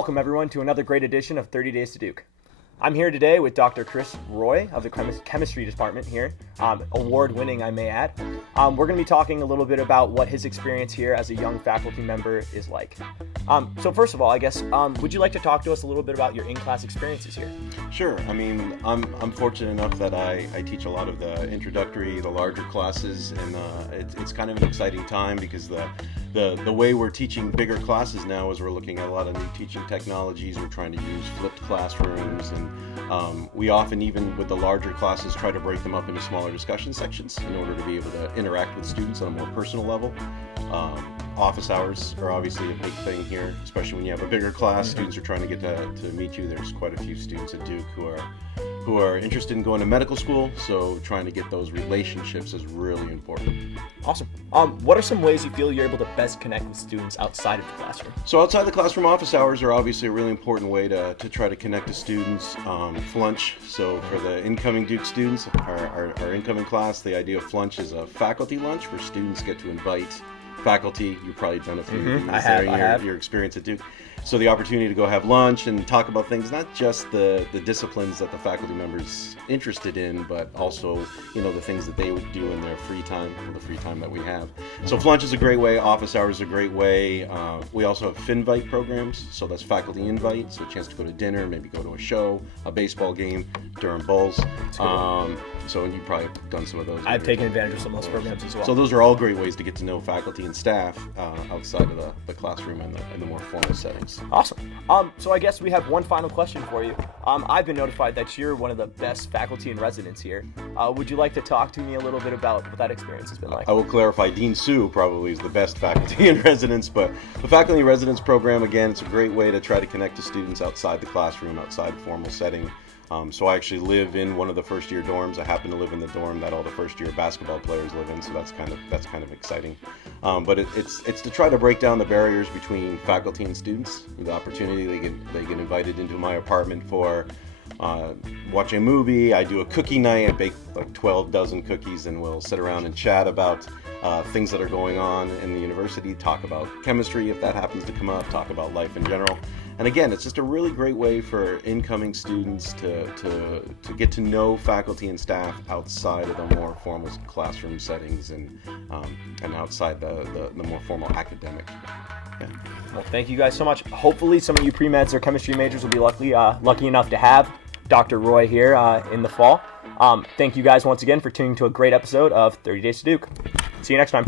Welcome everyone to another great edition of 30 Days to Duke. I'm here today with Dr. Chris Roy of the chemistry department here, award-winning I may add. We're going to be talking a little bit about what his experience here as a young faculty member is like. So first of all, I guess, would you like to talk to us a little bit about your in-class experiences here? Sure. I mean, I'm fortunate enough that I teach a lot of the introductory, the larger classes, and it's kind of an exciting time because the way we're teaching bigger classes now is we're looking at a lot of new teaching technologies. We're trying to use flipped classrooms, and we often, even with the larger classes, try to break them up into smaller discussion sections in order to be able to interact with students on a more personal level. Office hours are obviously a big thing here, especially when you have a bigger class. Students are trying to get to meet you. There's quite a few students at Duke who are interested in going to medical school, so trying to get those relationships is really important. Awesome. What are some ways you feel you're able to best connect with students outside of the classroom? So outside the classroom, office hours are obviously a really important way to try to connect to students. Flunch, so for the incoming Duke students, our incoming class, the idea of Flunch is a faculty lunch where students get to invite faculty. You've probably done a few of these during your experience at Duke. So the opportunity to go have lunch and talk about things, not just the disciplines that the faculty member's interested in, but also, the things that they would do in their free time, or the free time that we have. So Flunch is a great way, office hours is a great way. We also have Finvite programs, so that's faculty invite, so a chance to go to dinner, maybe go to a show, a baseball game, Durham Bulls. So you've probably done some of those. I've taken advantage of some of those programs as well. So those are all great ways to get to know faculty and staff outside of the classroom and the more formal settings. Awesome. So I guess we have one final question for you. I've been notified that you're one of the best faculty in residence here. Would you like to talk to me a little bit about what that experience has been like? I will clarify, Dean Sue probably is the best faculty in residence, but the faculty in residence program, again, it's a great way to try to connect to students outside the classroom, outside the formal setting. So I actually live in one of the first year dorms. I happen to live in the dorm that all the first year basketball players live in, so that's kind of exciting. But it's to try to break down the barriers between faculty and students. The opportunity they get invited into my apartment for watching a movie. I do a cookie night. I bake like 12 dozen cookies, and we'll sit around and chat about things that are going on in the university, talk about chemistry if that happens to come up, talk about life in general. And again, it's just a really great way for incoming students to get to know faculty and staff outside of the more formal classroom settings and outside the more formal academic. Yeah. Well, thank you guys so much. Hopefully some of you pre-meds or chemistry majors will be lucky enough to have Dr. Roy here in the fall. Thank you guys once again for tuning to a great episode of 30 Days to Duke. See you next time.